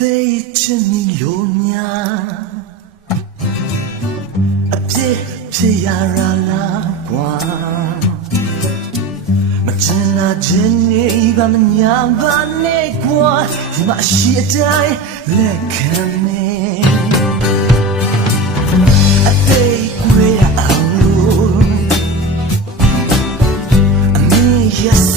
သိချင်မီလို့များအပြစ်ဖြစ်ရလာလားကွာမချင်နာခြင်းနေပါမညာပါနဲ့ကွာဒီမှာရှိအတိုင်းလက်ခံနေအသေးကွေးအောင်လို့အမေ yes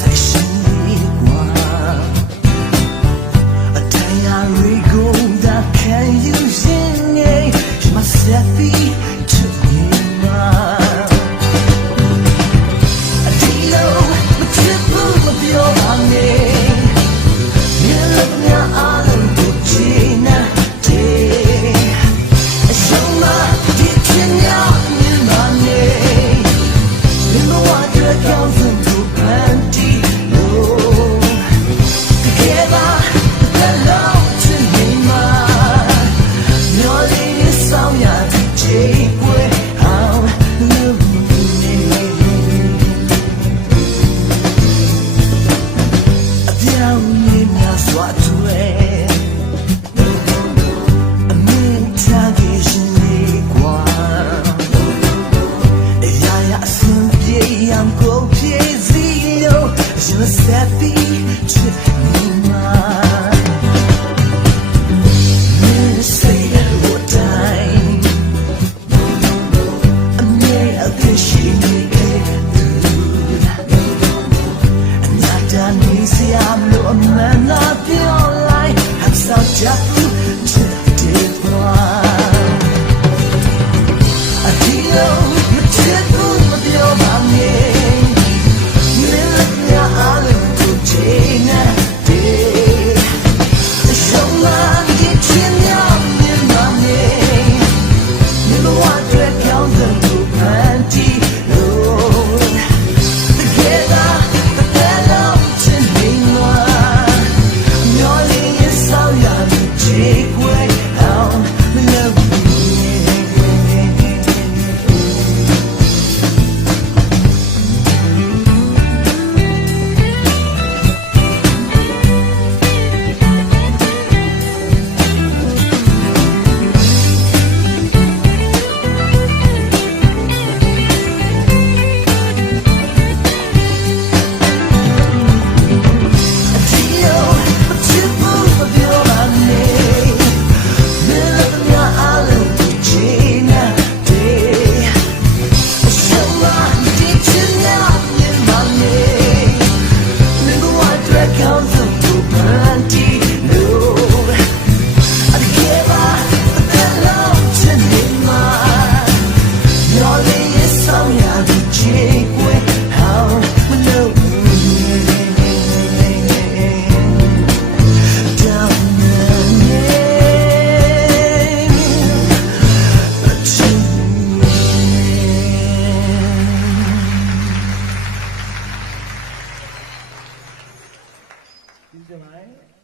won't crazy, yo. Je ne sais plus, tu es mal. Adiós. July?